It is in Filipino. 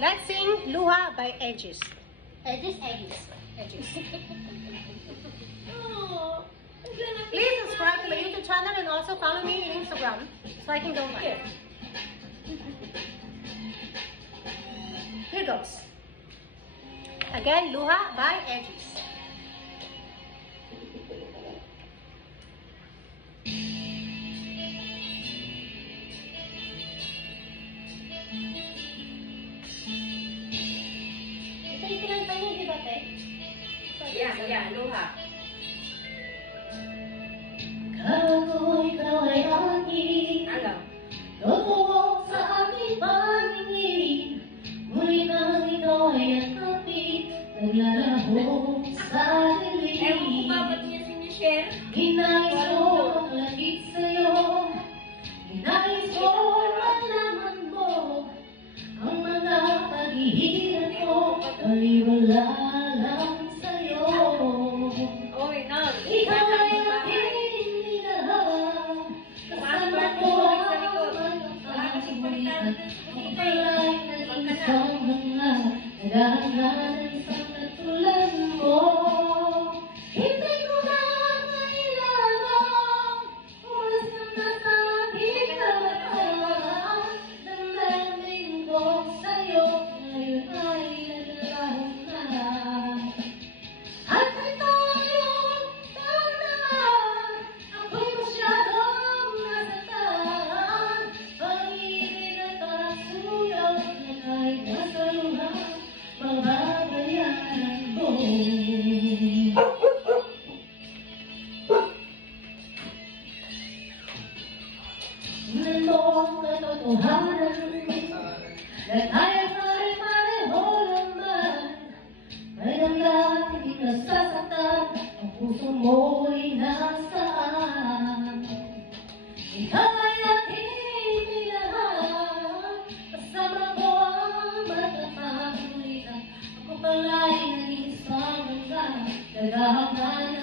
Let's sing Luha by Aegis. Edges. Aegis. Oh, Please subscribe to my YouTube channel and also follow me on Instagram so I can go live. Here goes. Again, Luha by Aegis. ito yung kinanta niyo, di ba, te? Yeah, Luha. Kung ikaw ay aking Alam. totoo sa aking paningin, muli nang ikaw ay akapit, naglalaho sa Ewan ko ba ba't dilim. niya sinishare? Ginais ko malapit sa'yo, ginais ko malaman mo ang mga paghihirap ko, baliwala lang sa'yo. Oy, no. Ikaw ay aking minahal, kasama ko ang magpapalitan. Ako pala'y nag-isang mga naghahanap ng isang katulad mo. Hindi ko na kailangan umalis ka na sa aking kabataan. Damdamin ko sa'yo, ngayon ay naglaho na. At ito yung tandaan, ako'y masyadong nasaktan. Pag-ibig at pagsuyaw na kahit nasa luha, mababayaran mo. Tingnan mo ang katotohanan na tayo ay pareho naman. May damdamin hindi nasasaktan, ang puso mo'y nasaan. Ikaw ay aking minahal, kasama ko ang magpapagulitan. Ako pala'y naging isang hanggang naghahanap